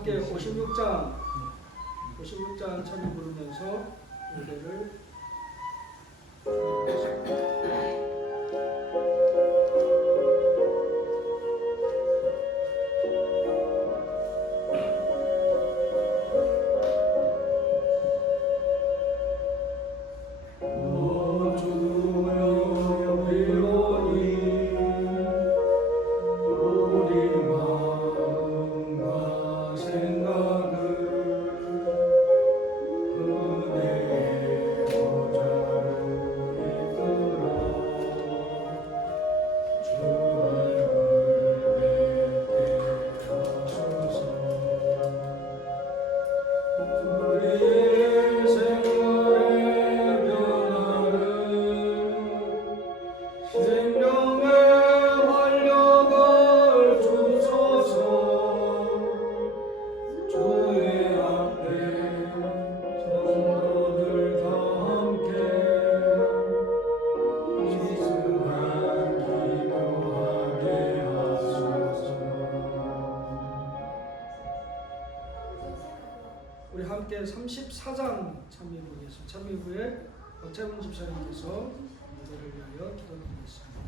함께 56장 찬양 부르면서 예배를 우리 함께 34장 참여해 보겠습니다. 참여 후에 박재문 집사님께서 예배를 위하여 기도드리겠습니다.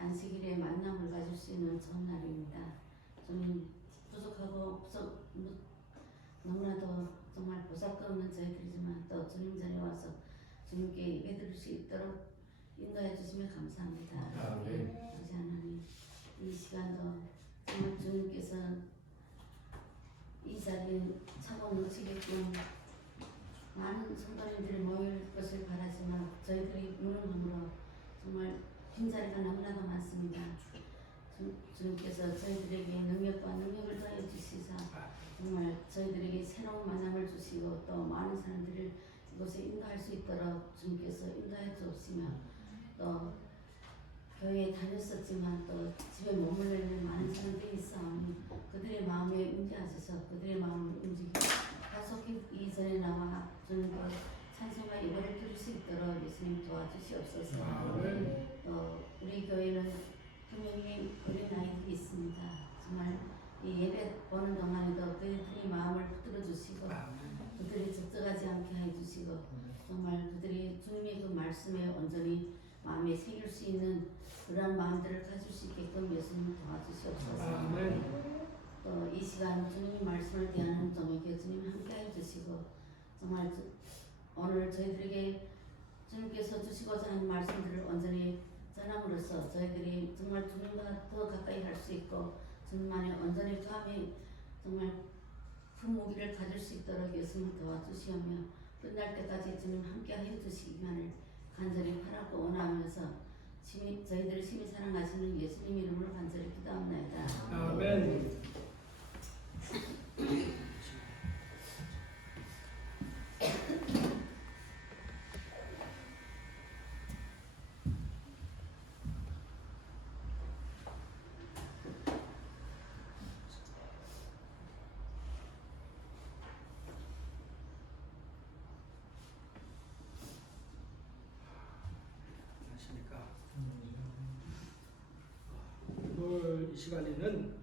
안식일에 만남을 가질 수 있는 좋은 날입니다. 좀 부족하고 너무나도 정말 보잘것없는 저희들이지만 또 주님 전에 와서 주님께 예배드릴 수 있도록 인도해 주시면 감사합니다. 아버지 하나님, 이 시간도 정말 주님께서 이 자리에 차고 넘치게끔 많은 성도님들이 모일 것을 바라지만 저희들이 무능함으로 정말 빈자리가 너무나도 많습니다. 주님께서 저희들에게 능력과 능력을 더해 주시사 정말 저희들에게 새로운 만남을 주시고 또 많은 사람들을 이곳에 인도할 수 있도록 주님께서 인도해 주시며 또 교회에 다녔었지만 또 집에 머물러 있는 많은 사람들이 있사오니 그들의 마음에 임재하셔서 그들의 마음을 움직이고 다속히 이전에 나와 주님께 찬송과 예배를 드릴 수 있도록 예수님 도와주시옵소서. 또 우리 교회는 분명히 어린 아이들이 있습니다. 정말 이 예배 보는 동안에도 그들이 마음을 붙들어 주시고 그들이 적적하지 않게 해주시고 정말 그들이 주님의 그 말씀에 온전히 마음에 새길 수 있는 그러한 마음들을 가질 수 있게끔 예수님 도와주시옵소서. 또 이 시간 주님의 말씀을 대하는 저에게 주님 함께 해주시고 정말 오늘 저희들에게 주님께서 주시고자 하는 말씀들을 온전히 전함으로써 저희들이 정말 주님과 더 가까이 할 수 있고 주님만의 온전히 감히 정말 큰 무기를 가질 수 있도록 예수님 도와주시오며 끝날 때까지 주님 함께 해주시기만을 간절히 바라고 원하면서 저희들을 심히 사랑하시는 예수님 이름으로 간절히 기도합니다. 아멘. 오늘 이 시간에는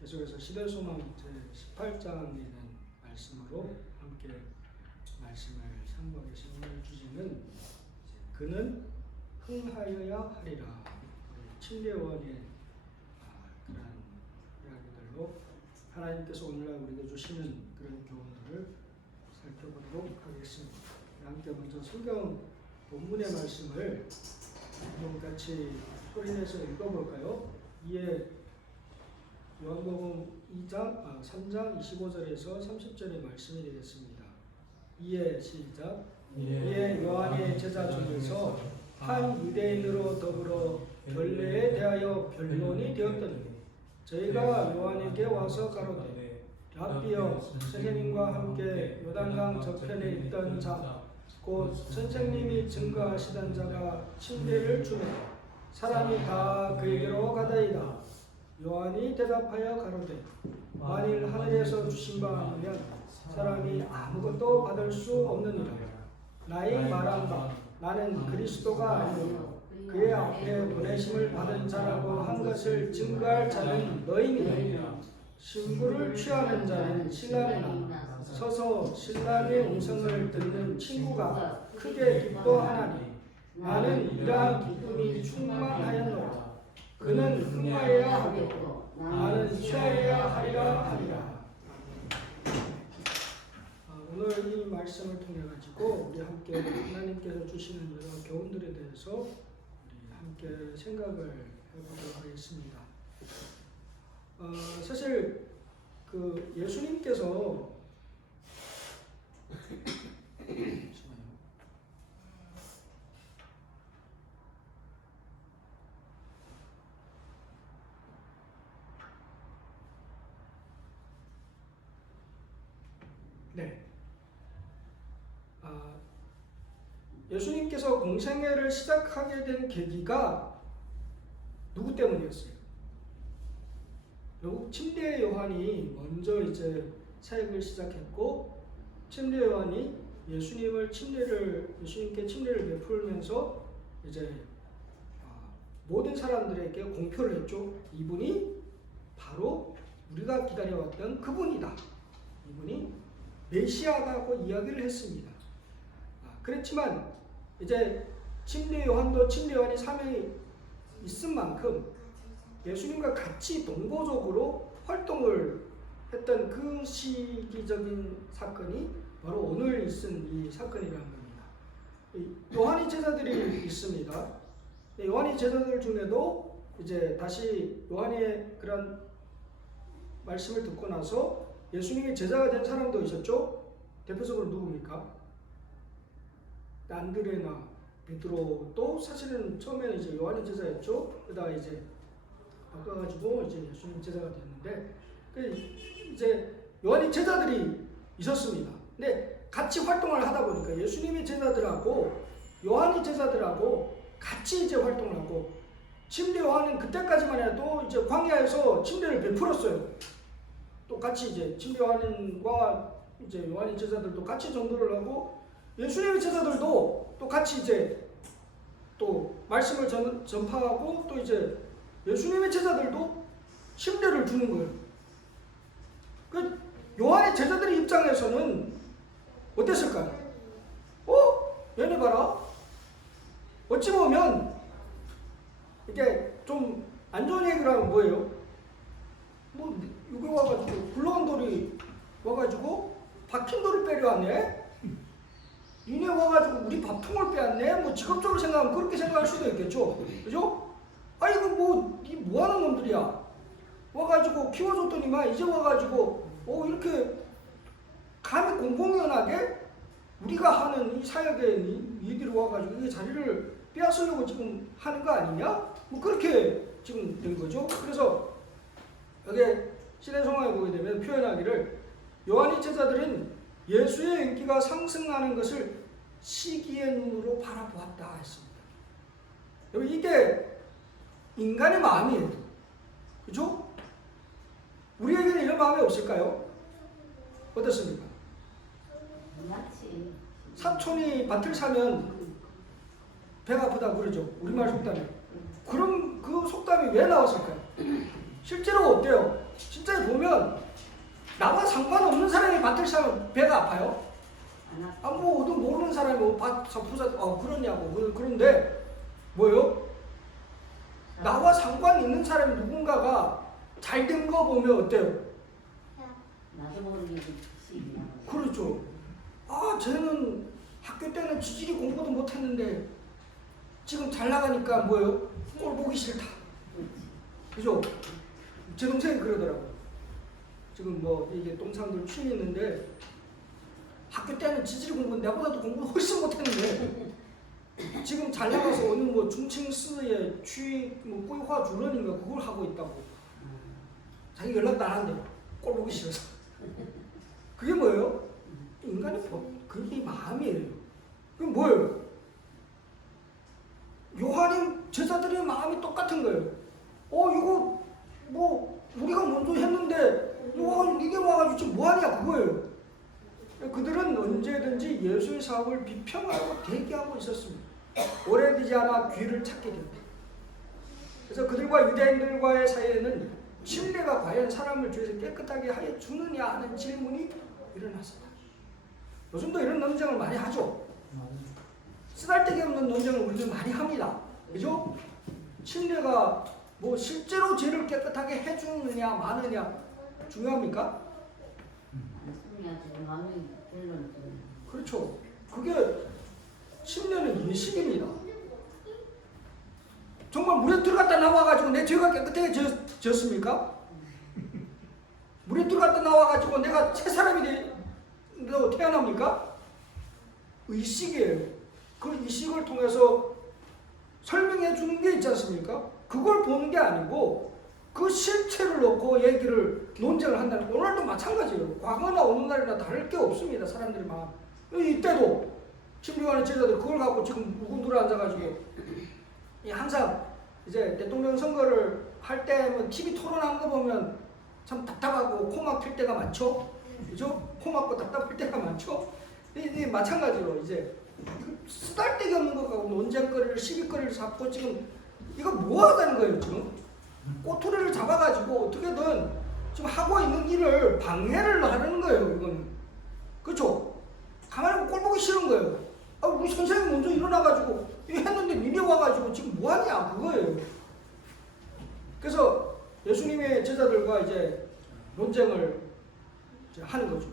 계속해서 시대소망 제18장에 있는 말씀으로 함께 말씀을 상고하게 오늘 주제는 그는 흥하여야 하리라. 침례원의 그런 이야기들로 하나님께서 오늘날 우리에게 주시는 그런 교훈들을 살펴보도록 하겠습니다. 함께 먼저 성경 본문의 말씀을 좀 같이 소리내서 읽어볼까요? 이에 요한복음 3장 25절에서 30절의 말씀이 되겠습니다. 이에 시작. 이에 요한의 제자 중에서 한 유대인으로 더불어 결례에 대하여 변론이 되었더니 저희가 요한에게 와서 가로되 랍비여 선생님과 함께 요단강 저편에 있던 자 곧 선생님이 증거하시던 자가 침례를 주매 사람이 다 그에게로 가다이다. 요한이 대답하여 가로되 만일 하늘에서 주신 바 아니면 사람이 아무것도 받을 수 없느니라. 나의 말한 바 나는 그리스도가 아니요 그의 앞에 보내심을 받은 자라고 한 것을 증거할 자는 너희니라. 신부를 취하는 자는 신랑이나 서서 신랑의 음성을 듣는 친구가 크게 기뻐하나니 나는 이러한 기쁨이 충만하였노라. 그는 흥하여야 하겠고 나는 취하여야 하리라 하리라. 오늘 이 말씀을 통해 가지고 우리 함께 하나님께서 주시는 여러 교훈들에 대해서 우리 함께 생각을 해보도록 하겠습니다. 사실 그 예수님께서 예수님께서 공생애를 시작하게 된 계기가 누구 때문이었어요? 결국 침례 요한이 먼저 이제 사역을 시작했고, 침례 요한이 예수님께 침례를 베풀면서 이제 모든 사람들에게 공표를 했죠. 이분이 바로 우리가 기다려왔던 그분이다. 이분이 메시아라고 이야기를 했습니다. 그렇지만 이제 침례 요한이 사명이 있은 만큼 예수님과 같이 동거적으로 활동을 했던 그 시기적인 사건이 바로 오늘 있은 이 사건이라는 겁니다. 요한의 제자들이 있습니다. 요한의 제자들 중에도 이제 다시 요한의 그런 말씀을 듣고 나서 예수님의 제자가 된 사람도 있었죠. 대표적으로 누굽니까? 안드레나 베드로도 사실은 처음에는 이제 요한의 제자였죠. 그러다가 이제 바꿔가지고 이제 예수님 제자가 됐는데, 이제 요한의 제자들이 있었습니다. 근데 같이 활동을 하다 보니까 예수님의 제자들하고 요한의 제자들하고 같이 이제 활동을 하고, 침례 요한은 그때까지만 해도 이제 광야에서 침례를 베풀었어요. 또 같이 이제 침례 요한과 이제 요한의 제자들도 같이 전도를 하고, 예수님의 제자들도 또 같이 이제 또 말씀을 전파하고, 또 이제 예수님의 제자들도 침례를 주는 거예요. 그 요한의 제자들의 입장에서는 어땠을까요? 얘네 봐라. 어찌 보면 이게 좀 안 좋은 얘기를 하면 뭐예요? 뭐 여기 와가지고 굴러간 돌이 와가지고 박힌 돌을 빼려 하네. 니네 와가지고 우리 밥통을 빼앗네. 뭐 직업적으로 생각하면 그렇게 생각할 수도 있겠죠. 그죠? 이거 뭐 하는 놈들이야. 와가지고 키워줬더니만 이제 와가지고 이렇게 감히 공공연하게 우리가 하는 이 사역에 니들이 와가지고 이 자리를 빼앗으려고 지금 하는 거 아니냐? 뭐 그렇게 지금 된 거죠. 그래서 여기 시대성화에 보게 되면 표현하기를 요한의 제자들은 예수의 인기가 상승하는 것을 시기의 눈으로 바라보았다 했습니다. 여러분 이게 인간의 마음이에요. 그죠? 우리에게는 이런 마음이 없을까요? 어떻습니까? 맞지. 사촌이 밭을 사면 배가 아프다 그러죠. 우리말 속담에. 그럼 그 속담이 왜 나왔을까요? 실제로 어때요? 진짜 보면 나와 상관없는 사람이 밭을 사면 배가 아파요? 뭐 어떤 모르는 사람이 밭 부자 그러냐고. 그런데 뭐요? 나와 상관 있는 사람이 누군가가 잘 된 거 보면 어때요? 나도 모르게 시기야. 그렇죠. 쟤는 학교 때는 지질이 공부도 못했는데 지금 잘 나가니까 뭐예요? 꼴 보기 싫다. 그죠? 제 동생이 그러더라고. 지금 뭐 이게 동창들 취미 있는데 학교 때는 지질 공부 내보다도 공부 훨씬 못했는데 지금 잘 나가서 어느 뭐 중층스에 뭐规划 주任인가 그걸 하고 있다고. 자기 연락도 안 한대요. 꼴 보기 싫어서. 그게 뭐예요? 인간의 법, 그게 마음이에요. 그게 뭐예요? 요한의 제자들의 마음이 똑같은 거예요. 이거 뭐 우리가 먼저 했는데 이게 와가지고 지금 뭐하냐 그거예요. 그들은 언제든지 예수의 사업을 비평하고 대기하고 있었습니다. 오래되지 않아 귀를 찾게 됩니다. 그래서 그들과 유대인들과의 사이에는 침례가 과연 사람을 죄에서 깨끗하게 하여 주느냐 하는 질문이 일어났습니다. 요즘도 이런 논쟁을 많이 하죠. 쓰잘데기 없는 논쟁을 우리는 많이 합니다. 그죠? 침례가 뭐 실제로 죄를 깨끗하게 해주느냐 마느냐 중요합니까? 그렇죠. 그게 침례는 예식입니다. 정말 물에 들어갔다 나와가지고 내 죄가 깨끗해졌습니까? 물에 들어갔다 나와가지고 내가 새 사람이 태어납니까? 의식이에요. 그 의식을 통해서 설명해 주는 게 있지 않습니까? 그걸 보는 게 아니고 그 실체를 놓고 얘기를 논쟁을 한다는 거. 오늘도 마찬가지예요. 과거나 오늘날이나 다를 게 없습니다. 사람들의 마음. 이때도 침례요한의 제자들 그걸 갖고 지금 우군들어 앉아가지고 항상 이제 대통령 선거를 할 때 뭐 TV 토론하는 거 보면 참 답답하고 코 막힐 때가 많죠. 그죠? 코 막고 답답할 때가 많죠. 이 마찬가지로 이제 쓰잘데기 없는 거 갖고 논쟁거리를 시비거리를 잡고 지금 이거 뭐 하자는 거예요 지금? 꼬투리를 잡아가지고 어떻게든 지금 하고 있는 일을 방해를 하려는 거예요 이거는. 그렇죠? 가만히 꼴 보기 싫은 거예요. 우리 선생님 먼저 일어나가지고 이거 했는데 니네 와가지고 지금 뭐하냐 그거예요. 그래서 예수님의 제자들과 이제 논쟁을 이제 하는 거죠.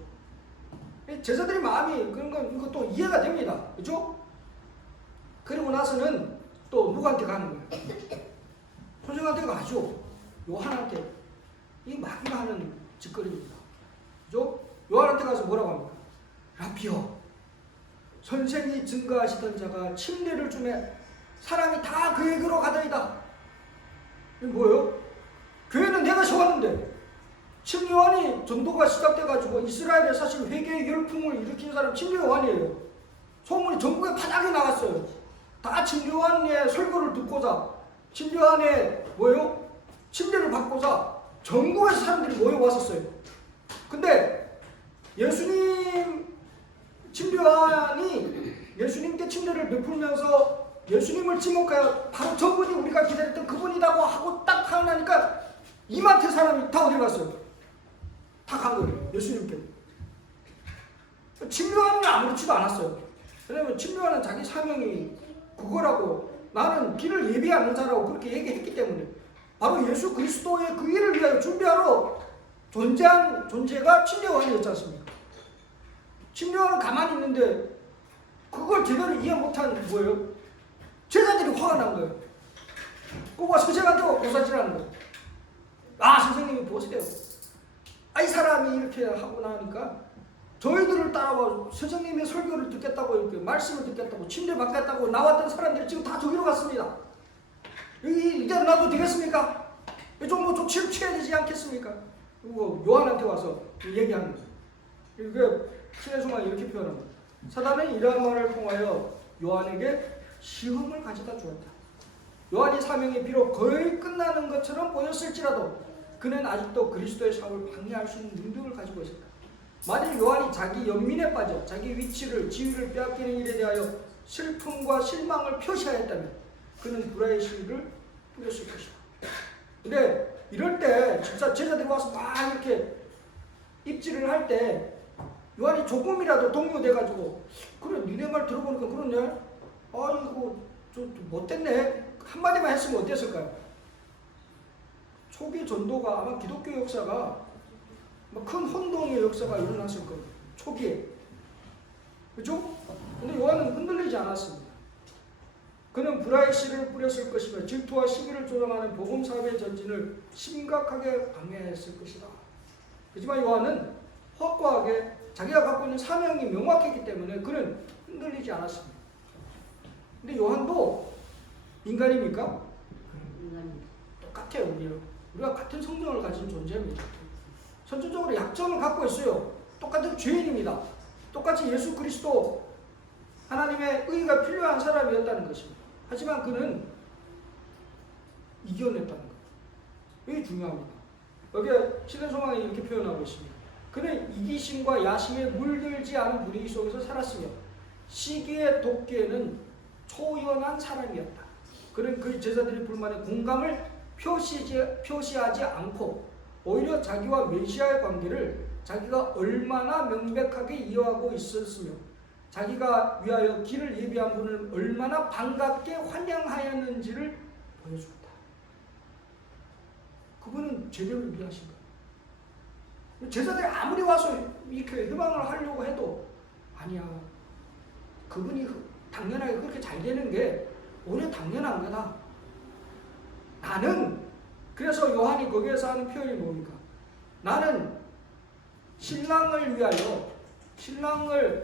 제자들의 마음이 그런 건 이것도 이해가 됩니다. 그죠? 그리고 나서는 또 누구한테 가는 거예요? 선생한테 가죠. 요한한테. 이 마귀가 하는 짓거리입니다. 그죠? 요한한테 가서 뭐라고 합니까? 라비여, 선생이 증거하시던 자가 침례를 주매 사람이 다 그에게로 가더이다. 이게 뭐예요? 교회는 내가 세웠는데 침례요한이 전도가 시작돼가지고 이스라엘에 사실 회개의 열풍을 일으킨 사람 침례요한이에요. 소문이 전국에 파닥이 나갔어요. 다 침례요한의 설교를 듣고자 침례요한의 뭐예요? 침례를 받고자 전국에서 사람들이 모여왔었어요. 근데 예수님 침례요한이 예수님께 침례를 베풀면서 예수님을 지목하여 바로 저분이 우리가 기다렸던 그분이라고 하고 딱 하니까 이마트 사람이 다 어디 갔어요? 다 간 거예요. 예수님께. 침례요한은 아무렇지도 않았어요. 왜냐하면 침례요한은 자기 사명이 그거라고, 나는 길을 예비하는 자라고 그렇게 얘기했기 때문에, 바로 예수 그리스도의 그 일을 위하여 준비하러 존재한 존재가 침례요한이었지 않습니까? 침례요한은 가만히 있는데 그걸 제대로 이해 못한 뭐예요? 제자들이 화가 난 거예요. 그거 선생한테 고사질하는 거예요. 아, 선생님이 보세요. 이 사람이 이렇게 하고 나니까 저희들을 따라와 선생님의 설교를 듣겠다고, 이렇게 말씀을 듣겠다고, 침례 받겠다고 나왔던 사람들이 지금 다 저기로 갔습니다. 이대로 놔도 되겠습니까? 좀 뭐 조치를 취해야 되지 않겠습니까? 그리고 요한한테 와서 얘기하는 거예요. 이게 신의 소망이 이렇게 표현합니다. 사단은 이러한 말을 통하여 요한에게 시험을 가져다 주었다. 요한의 사명이 비록 거의 끝나는 것처럼 보였을지라도 그는 아직도 그리스도의 사업을 방해할 수 있는 능력을 가지고 있었다. 만일 요한이 자기 연민에 빠져 자기 위치를, 지위를 빼앗기는 일에 대하여 슬픔과 실망을 표시하였다면 그는 불화의 시위를 뿌렸을 것이다. 근데 이럴 때 진짜 제자들이 와서 막 이렇게 입질을 할 때 요한이 조금이라도 동요돼가지고, 그래 니네 말 들어보니까 그러네, 이거 좀 못됐네, 한마디만 했으면 어땠을까요? 초기 전도가 아마 기독교 역사가 큰 혼동의 역사가 일어났을 거예요. 초기에. 그죠? 근데 요한은 흔들리지 않았습니다. 그는 불화의 씨를 뿌렸을 것이며 질투와 시기를 조장하는 복음 사업의 전진을 심각하게 방해했을 것이다. 하지만 요한은 확고하게 자기가 갖고 있는 사명이 명확했기 때문에 그는 흔들리지 않았습니다. 근데 요한도 인간입니까? 똑같아요. 우리가 같은 성정을 가진 존재입니다. 선천적으로 약점을 갖고 있어요. 똑같은 죄인입니다. 똑같이 예수 그리스도 하나님의 의가 필요한 사람이었다는 것입니다. 하지만 그는 이겨냈다는 것. 이게 중요합니다. 여기에 신의 소망이 이렇게 표현하고 있습니다. 그는 이기심과 야심에 물들지 않은 분위기 속에서 살았으며 시기의 도끼에는 초연한 사람이었다. 그는 그 제자들의 불만에 공감을 표시하지 않고 오히려 자기와 메시아의 관계를 자기가 얼마나 명백하게 이해하고 있었으며 자기가 위하여 길을 예비한 분을 얼마나 반갑게 환영하였는지를 보여주었다. 그분은 제대로 이해하신 거예요. 제자들이 아무리 와서 이렇게 희망을 하려고 해도 아니야. 그분이 당연하게 그렇게 잘 되는 게 오히려 당연한 거다. 나는, 그래서 요한이 거기에서 하는 표현이 뭡니까? 나는 신랑을 위하여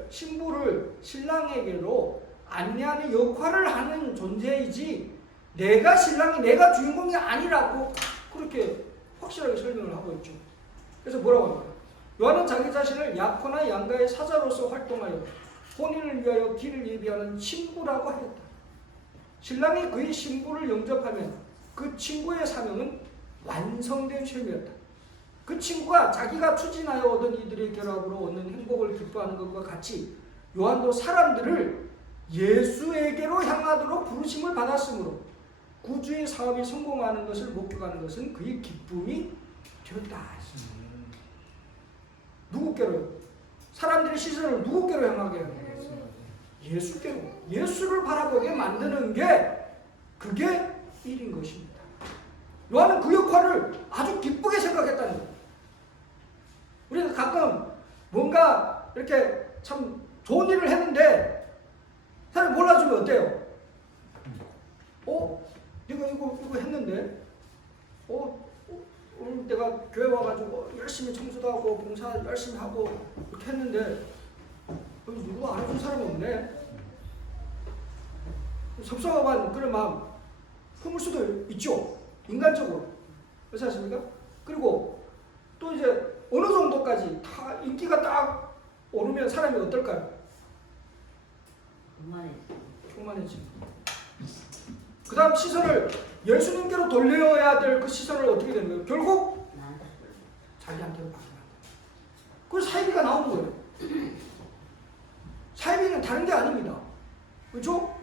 신부를 신랑에게로 안내하는 역할을 하는 존재이지 내가 주인공이 아니라고 그렇게 확실하게 설명을 하고 있죠. 그래서 뭐라고 합니까? 요한은 자기 자신을 약혼한 양가의 사자로서 활동하여 혼인을 위하여 길을 예비하는 친구라고 하였다. 신랑이 그의 신부를 영접하면 그 친구의 사명은 완성된 셈이었다. 그 친구가 자기가 추진하여 얻은 이들의 결합으로 얻는 행복을 기뻐하는 것과 같이 요한도 사람들을 예수에게로 향하도록 부르심을 받았으므로 구주의 사업이 성공하는 것을 목격하는 것은 그의 기쁨이 되었다. 누구께로요? 사람들의 시선을 누구께로 향하게 해요? 예수께로. 예수를 바라보게 만드는 게 그게 일인 것입니다. 요한은 그 역할을 아주 기쁘게 생각했다는 거예요. 우리가 가끔 뭔가 이렇게 참 좋은 일을 했는데 사람이 몰라주면 어때요? 네가 이거 했는데 오늘 내가 교회 와가지고 열심히 청소도 하고 봉사 열심히 하고 이렇게 했는데 누구 알아준 사람이 없네. 섭섭한 그런 마음 품을 수도 있죠. 인간적으로. 그렇지 않습니까? 그리고 또 이제 어느 정도까지 다 인기가 딱 오르면 사람이 어떨까요? 교만해지죠. 그 다음 시선을 예수님께로 돌려야 될 그 시선을 어떻게 되는 거예요? 결국 자기한테로 바뀌는 거예요. 그래서 사이비가 나오는 거예요. 사이비는 다른 게 아닙니다. 그렇죠?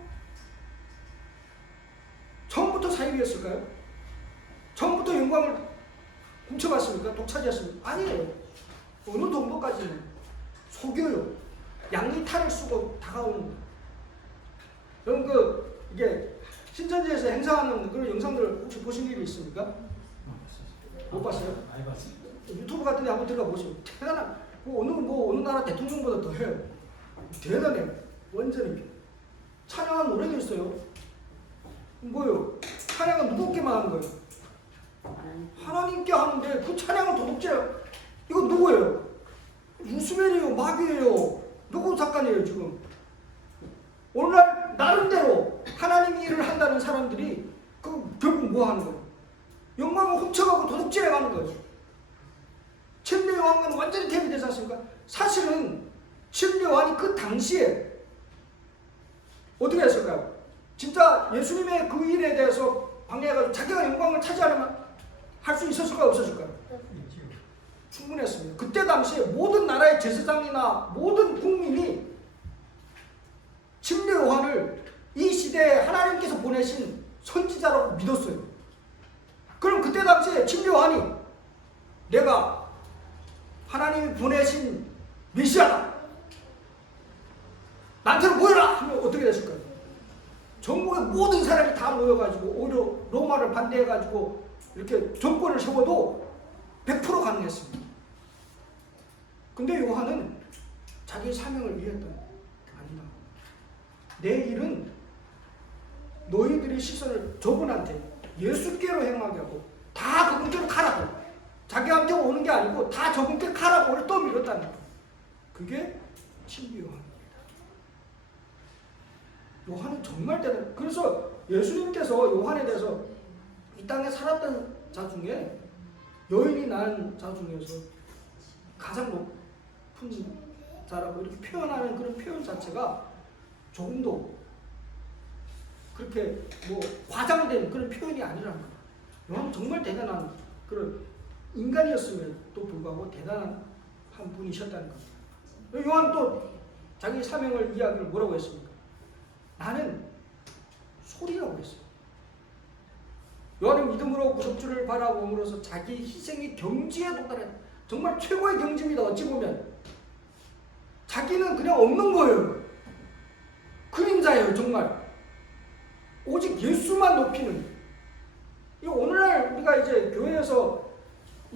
처음부터 사이비였을까요? 처음부터 영광을 훔쳐갔습니까? 독차지했습니까? 아니에요. 어느 정도까지는 속여요. 양리 탈을 쓰고 다가오는 거예요. 여러분 이게 신천지에서 행사하는 그런 영상들 혹시 보신 일이 있습니까? 못 봤어요? 많이 봤어요. 유튜브 같은 데 한번 들어가 보시면 대단한 어느 나라 대통령보다 더 해요. 대단해요. 완전히 찬양한 노래도 있어요. 뭐요? 찬양은 누구께만 하는 거예요? 하나님께 하는데 그 찬양을 도둑질 이거 누구예요? 유스벨이에요? 마귀예요? 누구 작가니에요 지금? 오늘날 나름대로 하나님 일을 한다는 사람들이 결국 뭐 하는 거예요? 영광을 훔쳐가고 도둑질해 가는 거예요. 침례 요한과는 완전히 대비 되지 않습니까? 사실은 침례 요한이 그 당시에 어떻게 했을까요? 진짜 예수님의 그 일에 대해서 방해해가지고 자기가 영광을 차지하려면 할 수 있었을까요? 없었을까요? 충분했습니다. 그때 당시에 모든 나라의 제사장이나 모든 국민이 침례 요한을 이 시대에 하나님께서 보내신 선지자라고 믿었어요. 그럼 그때 당시에 침례 요한이 내가 하나님이 보내신 메시아다, 나한테로 모여라 하면 어떻게 됐을까요? 전국의 모든 사람이 다 모여가지고 오히려 로마를 반대해가지고 이렇게 정권을 세워도 100% 가능했습니다. 근데 요한은 자기의 사명을 이해했다. 아니다. 내 일은 너희들의 시선을 저분한테 예수께로 행하게 하고 다 그분께로 가라고, 자기한테 오는 게 아니고 다 저분께 가라고 또 밀었다는 거예요. 그게 침례 요한입니다. 요한은 정말 대단해요. 그래서 예수님께서 요한에 대해서 이 땅에 살았던 자 중에 여인이 낳은 자 중에서 가장 높은 자라고 이렇게 표현하는 그런 표현 자체가 조금도 그렇게 뭐 과장된 그런 표현이 아니라는 거예요. 요한은 정말 대단한 그런 인간이었음에도 불구하고 대단한 한 분이셨다는 겁니다. 요한 또 자기 사명을 이야기를 뭐라고 했습니까? 나는 소리라고 했어요. 요한은 믿음으로 구속주를 바라봄으로써 자기 희생의 경지에 도달한 정말 최고의 경지입니다. 어찌 보면 자기는 그냥 없는 거예요. 그림자예요. 정말 오직 예수만 높이는. 오늘날 우리가 이제 교회에서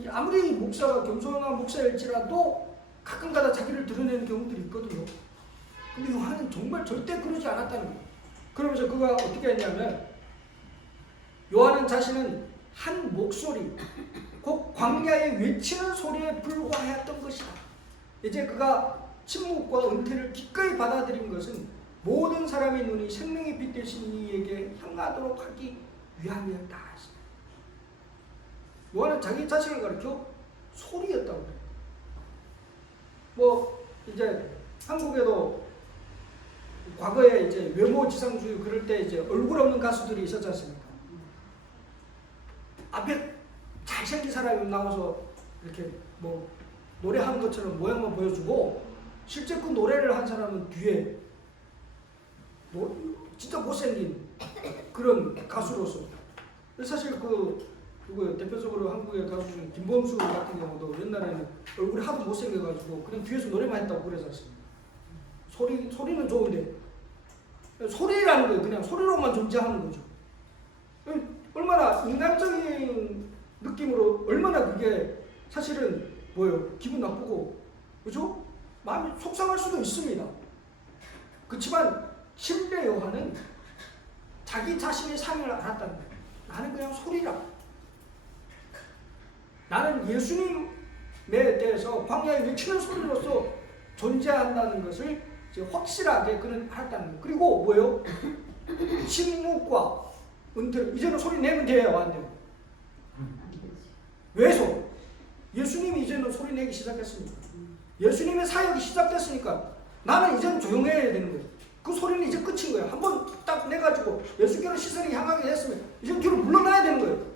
아무리 목사가 겸손한 목사일지라도 가끔가다 자기를 드러내는 경우들이 있거든요. 근데 요한은 정말 절대 그러지 않았다는 거예요. 그러면서 그가 어떻게 했냐면, 요한은 자신은 한 목소리, 곧 광야에 외치는 소리에 불과하였던 것이다. 이제 그가 침묵과 은퇴를 기꺼이 받아들인 것은 모든 사람의 눈이 생명의 빛 되신 이에게 향하도록 하기 위함이었다. 요한은 자기 자신을 가리켜 소리였다고 그래요. 뭐 이제 한국에도 과거에 이제 외모 지상주의 그럴 때 이제 얼굴 없는 가수들이 있었지 않습니까? 앞에 잘생긴 사람이 나와서 이렇게 뭐 노래하는 것처럼 모양만 보여주고 실제 그 노래를 한 사람은 뒤에 진짜 못생긴 그런 가수로서. 사실 누구요? 대표적으로 한국의 가수 중 김범수 같은 경우도 옛날에는 얼굴이 하도 못생겨가지고 그냥 뒤에서 노래만 했다고 그랬었습니다. 소리는 좋은데 소리라는 거예요. 그냥 소리로만 존재하는 거죠. 얼마나 인간적인 느낌으로 얼마나 그게 사실은 뭐예요? 기분 나쁘고 그죠? 마음이 속상할 수도 있습니다. 그렇지만 침례 요한은 자기 자신의 사명을 알았다는 거예요. 나는 그냥 소리라. 나는 예수님에 대해서 광야에 외치는 소리로서 존재한다는 것을 이제 확실하게 그는 알았다는 거예요. 그리고 뭐예요? 침묵과 은퇴. 이제는 소리 내면 돼요? 안 돼요? 왜소? 예수님이 이제는 소리 내기 시작했습니다. 예수님의 사역이 시작됐으니까 나는 이제는 조용해야 되는 거예요. 그 소리는 이제 끝인 거예요. 한번 딱 내가지고 예수께로 시선이 향하게 됐으면 이제 뒤로 물러나야 되는 거예요.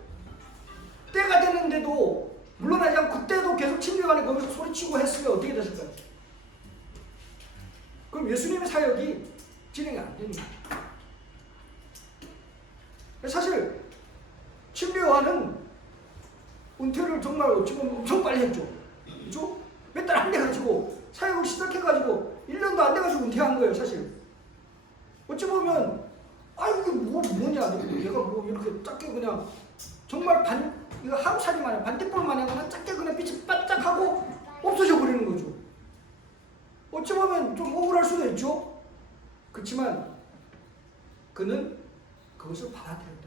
때가 됐는데도 물러나지 않고 그때도 계속 침례관이 거기서 소리치고 했으면 어떻게 됐을까요? 그럼 예수님의 사역이 진행이 안 됩니다. 사실 침례관은 은퇴를 정말 어찌 보면 엄청 빨리 했죠. 그죠? 몇 달 안 돼가지고 사역을 시작해가지고 1년도 안 돼가지고 은퇴한 거예요, 사실. 어찌 보면 이게 뭐냐, 얘가 뭐 이렇게 작게 그냥 정말 이거 하루살이 만에 반딧불 마냥 그냥 작게 그냥 빛이 반짝하고 없어져 버리는 거죠. 어찌 보면 좀 억울할 수도 있죠. 그렇지만 그는 그것을 받아들였다.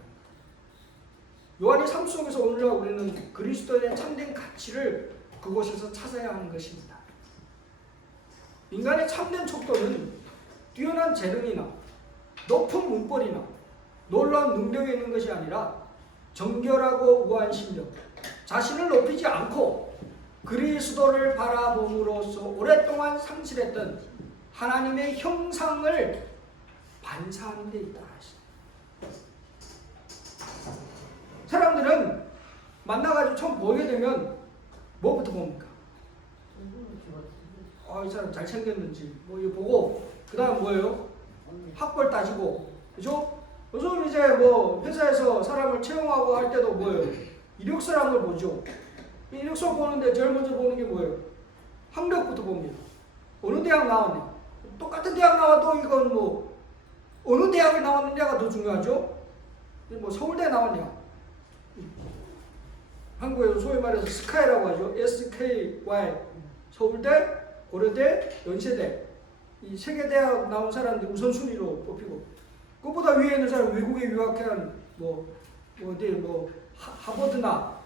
요한의 삶 속에서 오늘날 우리는 그리스도의 참된 가치를 그곳에서 찾아야 하는 것입니다. 인간의 참된 척도는 뛰어난 재능이나 높은 문벌이나 놀라운 능력이 있는 것이 아니라 정결하고 우아한 심령, 자신을 높이지 않고 그리스도를 바라봄으로써 오랫동안 상실했던 하나님의 형상을 반사하는 데 있다. 사람들은 만나가지고 처음 보게 되면 뭐부터 봅니까? 이 사람 잘생겼는지 뭐 이거 보고 그 다음 뭐예요? 학벌 따지고, 그죠? 요즘 이제 뭐 회사에서 사람을 채용하고 할 때도 뭐예요? 이력서라는 걸 보죠. 이 이력서 보는데 제일 먼저 보는 게 뭐예요? 학력부터 봅니다. 어느 대학 나왔냐? 똑같은 대학 나와도 이건 뭐 어느 대학을 나왔느냐가 더 중요하죠. 뭐 서울대 나왔냐? 한국에서 소위 말해서 스카이라고 하죠. SKY. 서울대, 고려대, 연세대. 이 세 개 대학 나온 사람들이 우선순위로 뽑히고, 그것보다 위에 있는 사람, 외국에 유학한 하버드나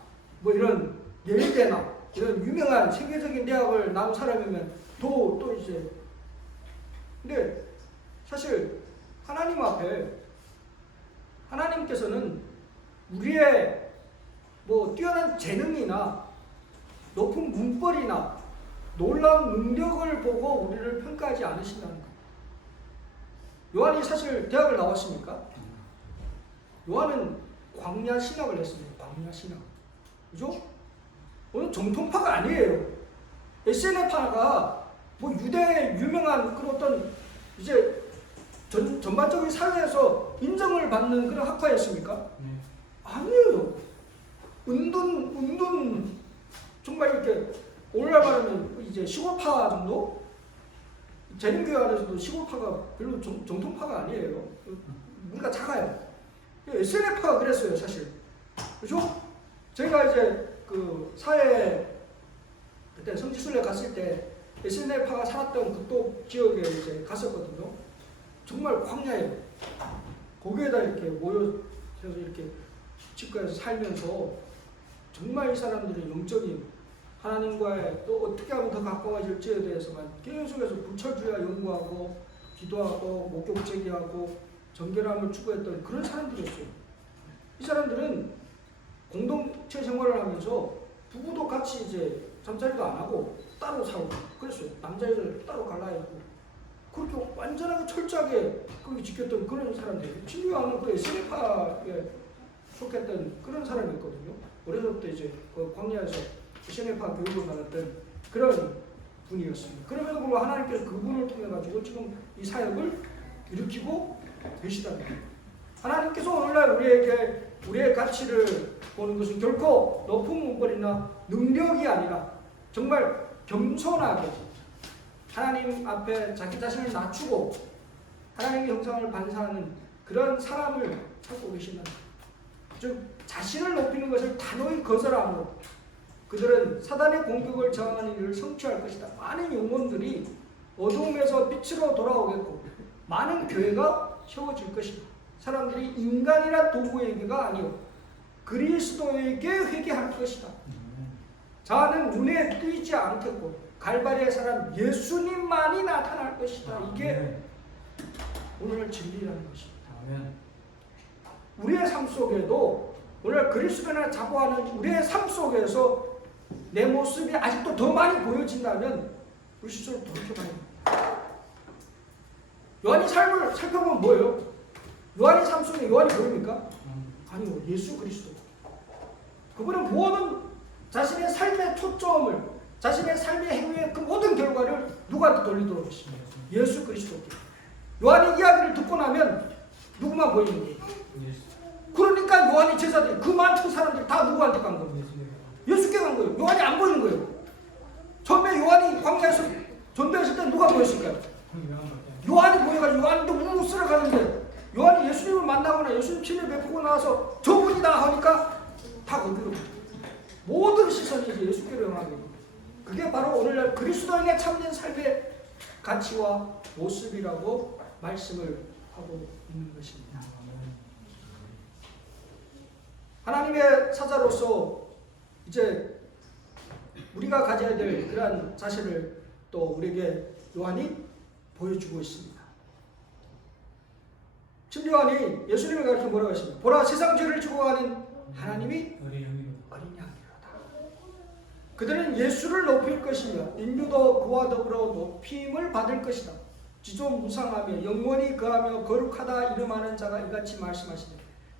뭐 이런 예일대나 이런 유명한 세계적인 대학을 나온 사람이면 또 이제. 근데 사실 하나님 앞에 하나님께서는 우리의 뭐 뛰어난 재능이나 높은 문벌이나 놀라운 능력을 보고 우리를 평가하지 않으신다는 거예요. 요한이 사실 대학을 나왔습니까? 요한은 광야 신학을 했습니다. 광야 신학. 그죠? 오늘 정통파가 아니에요. SNF파가 뭐 유대의 유명한 그런 어떤 이제 전반적인 사회에서 인정을 받는 그런 학파였습니까? 아니에요. 은둔 정말 이렇게 오늘날 말하면 이제 시골파 정도? 재림교회 안에서도 시골파가 별로 정통파가 아니에요. 우리가 작아요. SNF파가 그랬어요, 사실. 그죠? 제가 이제 그 사회 그때 성지순례 갔을 때 SNF파가 살았던 그쪽 지역에 이제 갔었거든요. 정말 광야예요. 거기에다 이렇게 모여서 이렇게 집가에서 살면서 정말 이 사람들의 영적인 하나님과의 또 어떻게 하면 더 가까워질지에 대해서만 계속해서 불철주야 연구하고 기도하고 목욕 제기하고 정결함을 추구했던 그런 사람들이었어요. 이 사람들은 공동체 생활을 하면서 부부도 같이 이제 잠자리도 안 하고 따로 살고 그랬어요. 남자 여자 따로 갈라있고 그렇게 완전하게 철저하게 그렇게 지켰던 그런 사람들. 친구와는 그 SNF파에 속했던 그런 사람이었거든요. 어려서부터 이제 그 광야에서 SNF파 교육을 받았던 그런 분이었습니다. 그럼에도 불구하고 하나님께서 그분을 통해 가지고 지금 이 사역을 일으키고 계시답니다. 하나님께서 오늘날 우리에게 우리의 가치를 보는 것은 결코 높은 문벌이나 능력이 아니라 정말 겸손하게 하나님 앞에 자기 자신을 낮추고 하나님의 형상을 반사하는 그런 사람을 찾고 계신다. 즉 자신을 높이는 것을 단호히 거절함으로 그들은 사단의 공격을 저항하는 일을 성취할 것이다. 많은 영혼들이 어둠에서 빛으로 돌아오겠고 많은 교회가 세워질 것이다. 사람들이 인간이란 도구에게가 아니요 그리스도에게 회개할 것이다. 자는 눈에 띄지 않겠고 갈바리의 사람 예수님만이 나타날 것이다. 이게 오늘 진리라는 것입니다. 우리의 삶 속에도 오늘 그리스도를 자부하는 우리의 삶 속에서 내 모습이 아직도 더 많이 보여진다면 우리 스스로 돌이켜봐야 합니다. 요한이 삶을 살펴보면 뭐예요? 요한의 삶 속에 요한이 보입니까? 아니요, 예수 그리스도. 그분은 모든 자신의 삶의 초점을 자신의 삶의 행위의 그 모든 결과를 누구한테 돌리도록 했습니다. 예수 그리스도께. 요한의 이야기를 듣고 나면 누구만 보이는 거예요? 그러니까 요한의 제자들이 그 많은 사람들이 다 누구한테 간 겁니다. 예수께 간 거예요. 요한이 안 보이는 거예요. 처음에 요한이 광야에서 전도했을 때 누가 보였을까요? 요한이 보여가지고 요한도 웅 쓸어가는데 요한이 예수님을 만나거나 예수님 친을 베푸고 나와서 저분이다 하니까 다 거기로 모든 시선이 이제 예수께로 향하게 돼요. 그게 바로 오늘날 그리스도인의 참된 삶의 가치와 모습이라고 말씀을 하고 있는 것입니다. 하나님의 사자로서 이제 우리가 가져야 될 그러한 자세를 또 우리에게 요한이 보여주고 있습니다. 신 요한이 예수님을 가리켜 뭐라고 했습니까? 보라, 세상 죄를 지고 가는 하나님이 어린 양이로다. 그들은 예수를 높일 것이며 인류도 그와 더불어 높임을 받을 것이다. 지존무상하며 영원히 거하며 거룩하다 이름하는 자가 이같이 말씀하시되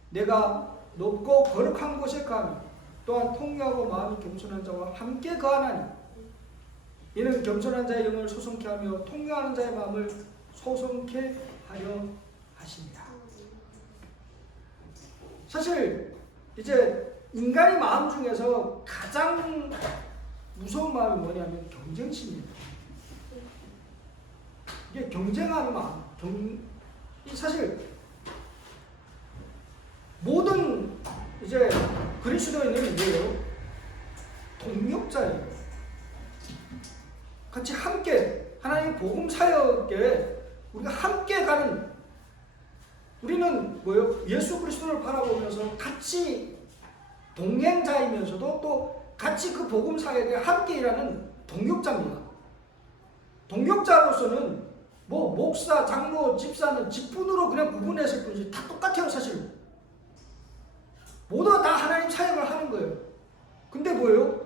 내가 높고 거룩한 곳에 거하며 또한 통유하고 마음이 겸손한 자와 함께 거하나니 이는 겸손한 자의 영을 소성케 하며 통유하는 자의 마음을 소성케 하려 하십니다. 사실 이제 인간의 마음 중에서 가장 무서운 마음이 뭐냐면 경쟁심입니다. 이게 경쟁하는 마음. 사실 모든 이제 그리스도인은 뭐예요? 동력자예요. 같이 함께 하나님의 복음 사역에 우리가 함께 가는, 우리는 뭐예요? 예수 그리스도를 바라보면서 같이 동행자이면서도 또 같이 그 복음 사역에 함께 일하는 동력자입니다. 동력자로서는 뭐 목사, 장로, 집사는 직분으로 그냥 구분했을 뿐이지 다 똑같아요. 사실 모두가 다 하나님 사역을 하는 거예요. 근데 뭐예요?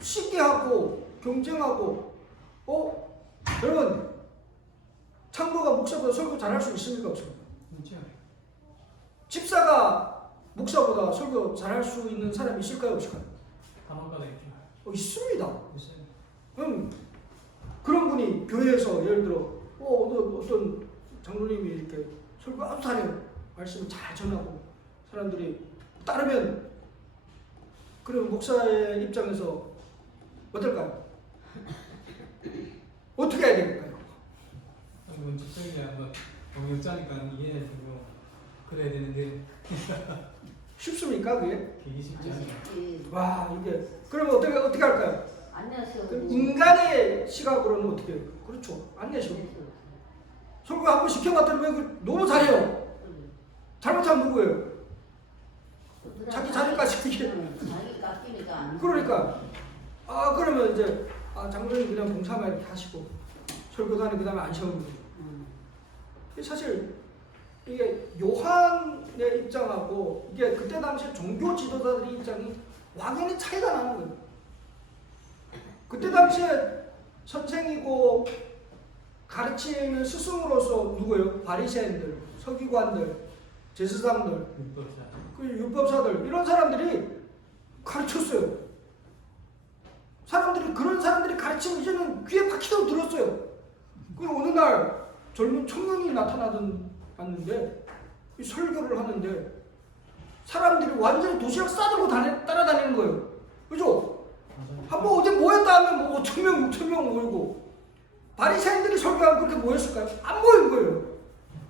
쉽게 하고 경쟁하고 여러분 장로가 목사보다 설교 잘할 수 있습니까? 없습니까? 집사가 목사보다 설교 잘할 수 있는 사람이 있을까요? 없을까요? 있습니다. 그런 분이 교회에서 예를 들어 어떤 장로님이 이렇게 설교 아주 잘해요. 말씀을 잘 전하고 사람들이 따르면, 그럼 목사의 입장에서 어떨까요? 어떻게 해야 될까요? 원칙적인 한번 동역자니까 이해해주고 그래야 되는데 쉽습니까 그게? 되게 쉽지 않아요. 와 이게 그러면 어떻게 할까요? 안 내세요. 인간의 시각으로는 어떻게 해요? 그렇죠. 안 내셔. 설교 한번 시켜봤더니 너무 잘해요. 잘못하면 누구예요? 자기 자리까지 이게. 자기 깎이니까 안 그러니까 그러면 이제 장로님 그냥 봉사만 이렇게 하시고 설교단에 그 다음에 안 세우는 거죠. 사실 이게 요한의 입장하고 이게 그때 당시에 종교 지도자들의 입장이 확연히 차이가 나는 거예요. 그때 당시에 선생이고 가르치는 스승으로서 누구예요? 바리새인들, 서기관들, 제사장들, 율법사들 이런 사람들이 가르쳤어요. 그런 사람들이 가르치면 이제는 귀에 박히도록 들었어요. 그리고 어느 날 젊은 청년이 나타났는데 설교를 하는데 사람들이 완전히 도시락 싸들고 따라다니는 거예요. 그죠? 한번 어디 모였다 하면 뭐 5,000명, 6,000명 모이고, 바리새인들이 설교하면 그렇게 모였을까요? 안 모인 거예요.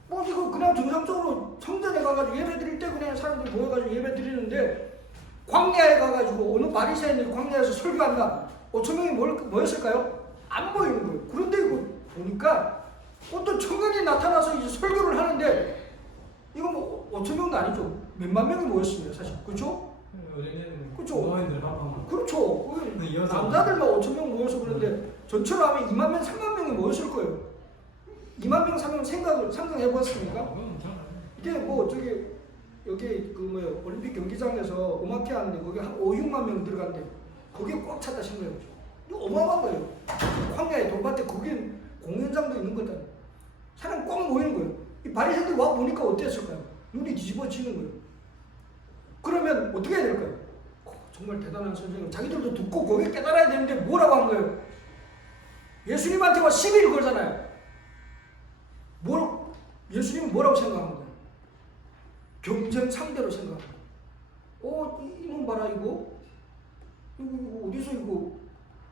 뭐 이거 그냥 정상적으로 성전에 가가지고 예배 드릴 때 그냥 사람들이 모여가지고 예배 드리는데, 광야에 가가지고 어느 바리새인들이 광야에서 설교한다. 5,000명이 모였을까요? 안 모이는 거예요. 그런데 이거 보니까 어떤 청년이 나타나서 이제 설교를 하는데, 이거 뭐 5,000명도 아니죠. 몇만 명이 모였습니다, 사실. 그렇죠? 그렇죠. 그렇죠. 남자들만 5,000명 모여서 그러는데 전체로 하면 2만 명, 3만 명이 모였을 거예요. 2만 명, 3만 명 상상해봤습니까? 이게 뭐 여기 올림픽 경기장에서 음악회 하는데 거기 한 5, 6만 명 들어간대. 거기에 꽉 찼다 생각해보죠. 이거 어마어마한 거예요. 광야에 돌밭에 거긴 공연장도 있는 거다. 사람 꽉 모이는 거예요. 이 바리새인들 와 보니까 어땠을까요? 눈이 뒤집어지는 거예요. 그러면 어떻게 해야 될까요? 정말 대단한 선생님. 자기들도 듣고 거기에 깨달아야 되는데 뭐라고 한 거예요? 예수님한테 와 시비를 걸잖아요. 예수님은 뭐라고 생각한 거예요? 경쟁 상대로 생각한 거예요. 이놈 봐라 이거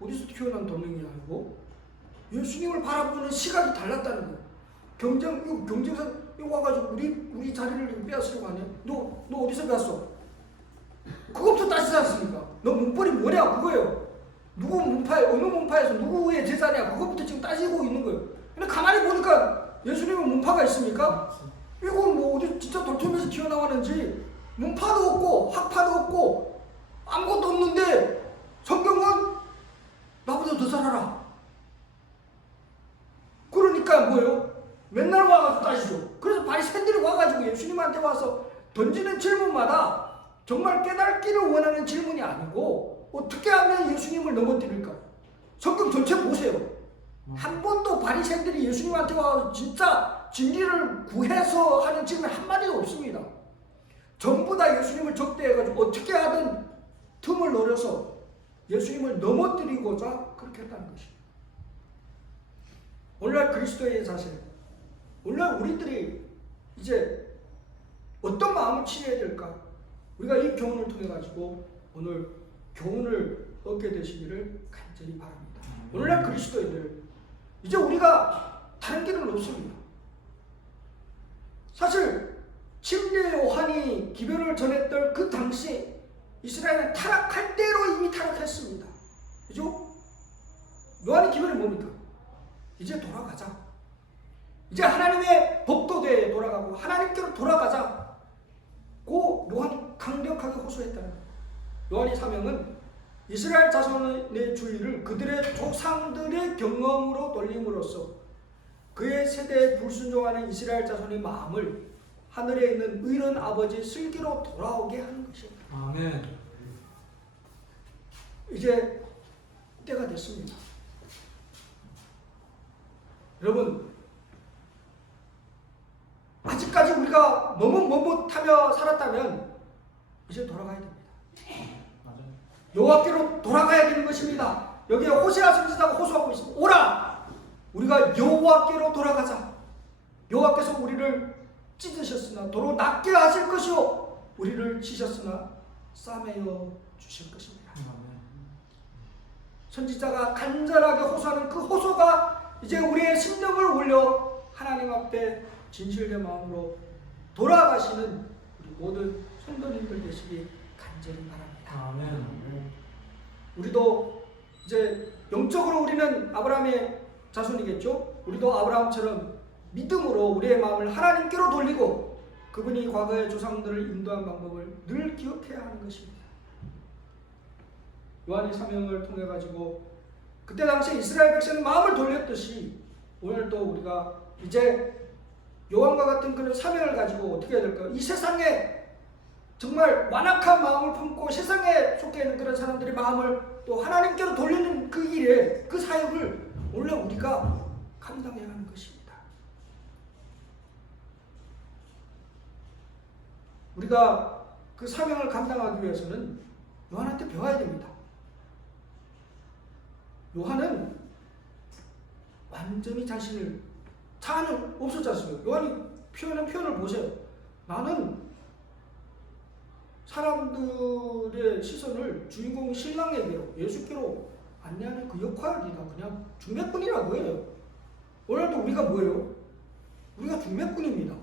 어디서 튀어나온 돌멩이야 이거. 예수님을 바라보는 시각이 달랐다는 거예요. 경쟁선 이거 와가지고 우리 자리를 빼앗으려고 하네. 너 어디서 빼앗어? 그것부터 따지지 않습니까? 너 문벌이 뭐냐 그거예요. 누구 문파에 어느 문파에서 누구의 제자냐 그것부터 지금 따지고 있는 거예요. 근데 가만히 보니까 예수님은 문파가 있습니까? 이건 뭐 어디 진짜 돌틈에서 튀어나왔는지 문파도 없고 학파도 없고 아무것도 없는데 성경은 나보다 더 잘 알아. 그러니까 뭐예요? 맨날 와가지고 따지죠. 그래서 바리새인들이 와가지고 예수님한테 와서 던지는 질문마다 정말 깨닫기를 원하는 질문이 아니고 어떻게 하면 예수님을 넘어뜨릴까? 성경 전체 보세요. 한 번도 바리새인들이 예수님한테 와서 진짜 진리를 구해서 하는 질문 한마디도 없습니다. 전부 다 예수님을 적대해가지고 어떻게 하든 틈을 노려서 예수님을 넘어뜨리고자 그렇게 했다는 것입니다. 오늘날 그리스도의 자세, 오늘날 우리들이 이제 어떤 마음을 취해야 될까? 우리가 이 교훈을 통해 가지고 오늘 교훈을 얻게 되시기를 간절히 바랍니다. 오늘날 그리스도인들 이제 우리가 다른 길은 없습니다. 사실 침례 요한이 기별을 전했던 그 당시 이스라엘은 타락할 대로 이미 타락했습니다. 그죠? 요한의 기별이 뭡니까? 이제 돌아가자. 이제 하나님의 법도대에 돌아가고 하나님께로 돌아가자. 고 요한이 강력하게 호소했다는 거예요. 요한의 사명은 이스라엘 자손의 주의를 그들의 조상들의 경험으로 돌림으로써 그의 세대에 불순종하는 이스라엘 자손의 마음을 하늘에 있는 의로운 아버지의 슬기로 돌아오게 하는 것입니다. 아멘. 이제 때가 됐습니다. 여러분, 아직까지 우리가 머뭇머뭇하며 살았다면 이제 돌아가야 됩니다. 맞아요. 여호와께로 돌아가야 되는 것입니다. 여기에 호세아 선지자가 호소하고 있습니다. 오라! 우리가 여호와께로 돌아가자. 여호와께서 우리를 찢으셨으나 도로 낫게 하실 것이요 우리를 치셨으나 싸매어 주실 것입니다. 아멘. 선지자가 간절하게 호소하는 그 호소가 이제 우리의 심령을 올려 하나님 앞에 진실된 마음으로 돌아가시는 우리 모든 성도님들 되시기 간절히 바랍니다. 아멘. 우리도 이제 영적으로 우리는 아브라함의 자손이겠죠? 우리도 아브라함처럼 믿음으로 우리의 마음을 하나님께로 돌리고 그분이 과거의 조상들을 인도한 방법을 늘 기억해야 하는 것입니다. 요한의 사명을 통해 가지고 그때 당시 이스라엘 백성의 마음을 돌렸듯이 오늘도 우리가 이제 요한과 같은 그런 사명을 가지고 어떻게 해야 될까요? 이 세상에 정말 완악한 마음을 품고 세상에 속해 있는 그런 사람들의 마음을 또 하나님께로 돌리는 그 일에 그 사역을 오늘 우리가 감당해야 하는 것입니다. 우리가 그 사명을 감당하기 위해서는 요한한테 배워야 됩니다. 요한은 완전히 자신을 자아는 없었지 않습니까? 요한이 표현을 보세요. 나는 사람들의 시선을 주인공 신랑에게로 예수께로 안내하는 그 역할이다. 그냥 중매꾼이라고 해요. 오늘도 우리가 뭐예요? 우리가 중매꾼입니다.